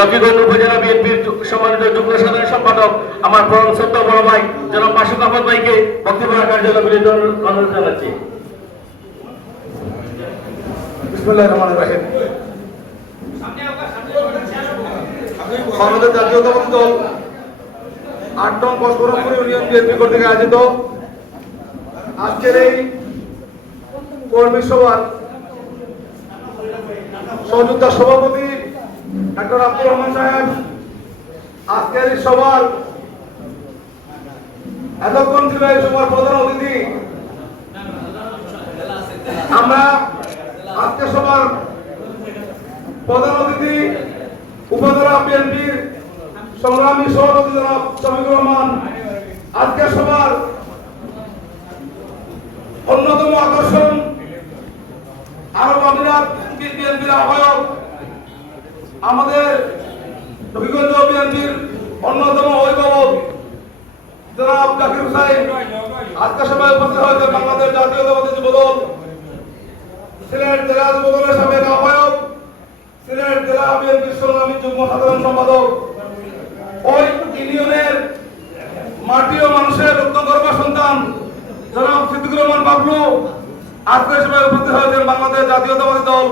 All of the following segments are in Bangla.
জকিগঞ্জ উপজেলা বিএনপির সম্মানিত যুগ্ম সাধারণ সম্পাদক আমার পরম সত্য বড় ভাই জনাব মাসুক আহমদ ভাইকে বক্তব্য রাখার জন্য বিনীত অনুরোধ জানাচ্ছি। বিসমিল্লাহির রহমানির রহিম। বাংলাদেশ জাতীয়তাবাদী দল ৮ নং কসবরমপুর ইউনিয়ন বিএনপি কর্তৃক আয়োজিত আজকের এই কর্মী সভার সংযুক্ত সভাপতি ডক্টর আব্দুর রহমান সাহেব, আজকের এই সভার এতক্ষণ ছিল এই সভার প্রধান অতিথি। আমরা আজকের সভার প্রধান অতিথি উপজেলা বিএনপির সংগ্রামী সভাপতি জনাব শফিকুর রহমান, আজকের সভার অন্যতম আকর্ষণ আরব আমিরাত বিএনপির আহ্বায়ক আমাদের জকিগঞ্জ বিএনপির অন্যতম অভিভাবক জনাব জাকির হুসাইন, আজকের সভায় উপস্থিত হয়েছে বাংলাদেশ জাতীয়তাবাদী যুবদল সিলেট জেলা যুবদলের সাবেক আহ্বায়ক, সিলেট জেলা বিএনপির সংগ্রামী যুগ্ম সাধারণ সম্পাদক, ওই ইউনিয়নের মাটি ও মানুষের রক্তগর্ভা সন্তান জনাব সিদ্দিকুর রহমান বাবলু, আজকের সভায় উপস্থিত হয়েছেন বাংলাদেশ জাতীয়তাবাদী দল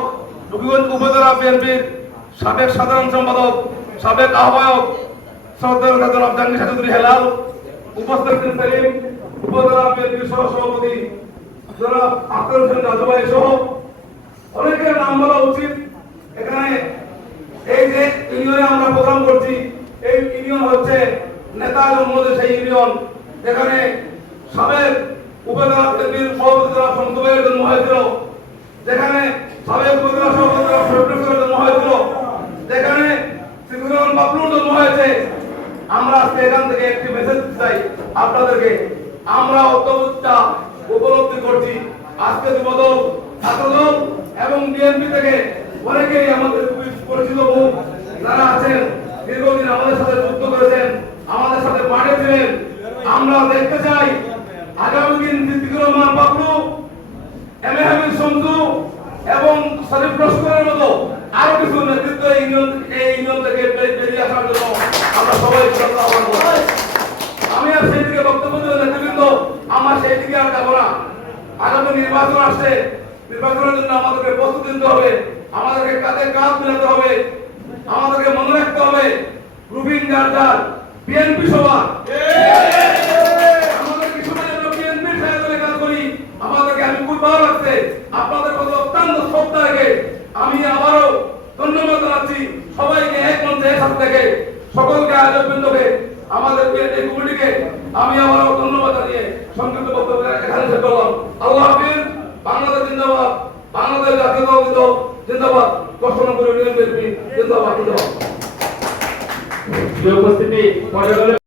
জকিগঞ্জ উপজেলা বিএনপির সাবেক সাধারণ সম্পাদক, সাবেক আহ্বায়ক শ্রদ্ধেয় জনাব জাহাঙ্গীর চৌধুরী হেলাল, উপস্থিত সেলিম উপজেলা বিএনপির সহ সভাপতি জনাব আখতার হোসেন রাজু ভাই সহ অনেকের নাম বলা উচিত। এখানে এই যে ইউনিয়নে আমরা প্রোগ্রাম করছি, এই ইউনিয়ন হচ্ছে নেতার মধ্যে সেই ইউনিয়ন যেখানে সাবেক উপজেলা বিএনপির সভাপতি জনাব সন্তু ভাইয়ের জন্ম হয়েছিল, যেখানে সাবেক উপজেলা সভাপতি জনাব শরীফুলের জন্ম হয়েছিল, যেখানে সিদ্দিকুর রহমান বাবলুর জন্ম হয়েছে। আমরা আজকে এখান থেকে একটি মেসেজ চাই আপনাদেরকে, আমরা অত্যবস্থা উপলব্ধি করছি আজকে যুবদল ছাত্রদল এবং বিএনপি থেকে অনেকেই আমাদের খুবই পরিচিত মুখ যারা আছেন, দীর্ঘদিন আমাদের সাথে যুক্ত করেছেন, আমাদের সাথে মাঠে ছিলেন। আমরা দেখতে চাই আগামী দিন সিদ্দিকুর রহমান বাবলু, এম এ হামিদ সঞ্জু এবং শরীফ লস্করের মতো আরো কিছু নেতৃত্ব এই ইউনিয়ন থেকে বেরিয়ে আসার জন্য আমরা সবাই আহ্বান করব। আমি আর সেই দিকে বক্তব্য দেব নেতৃবৃন্দ, আমার সেই দিকে আর যাবো না। আগামী নির্বাচন আসছে, নির্বাচনের জন্য আমাদেরকে প্রস্তুতি নিতে হবে, আমাদেরকে কাঁধে কাঁধ মিলাতে হবে, আমাদেরকে মনে রাখতে হবে রুবিন যার বিএনপি সভা আমাদের কিছু বিএনপির সাথে কাজ করি। আমাদেরকে আমি খুব ভালো লাগছে আপনাদের কথা অত্যন্ত শ্রদ্ধা রেখে আমি আবারও ধন্যবাদ জানাচ্ছি সবাইকে এক মঞ্চে একসাথে থেকে সকলকে আয়োজক বৃন্দকে আমাদের এই কমিটিকে আমি আবারও ধন্যবাদ জানিয়ে সংক্ষিপ্ত বক্তব্য এখানে শেষ করলাম। আল্লাহ হাফিজ। বাংলাদেশ জিন্দাবাদ, বাংলাদেশ জাতীয়তাবাদী দল জিন্দাবাদ, কষ্টনগর ইউনিয়ন বিএনপি জিন্দাবাদ। উপস্থিতি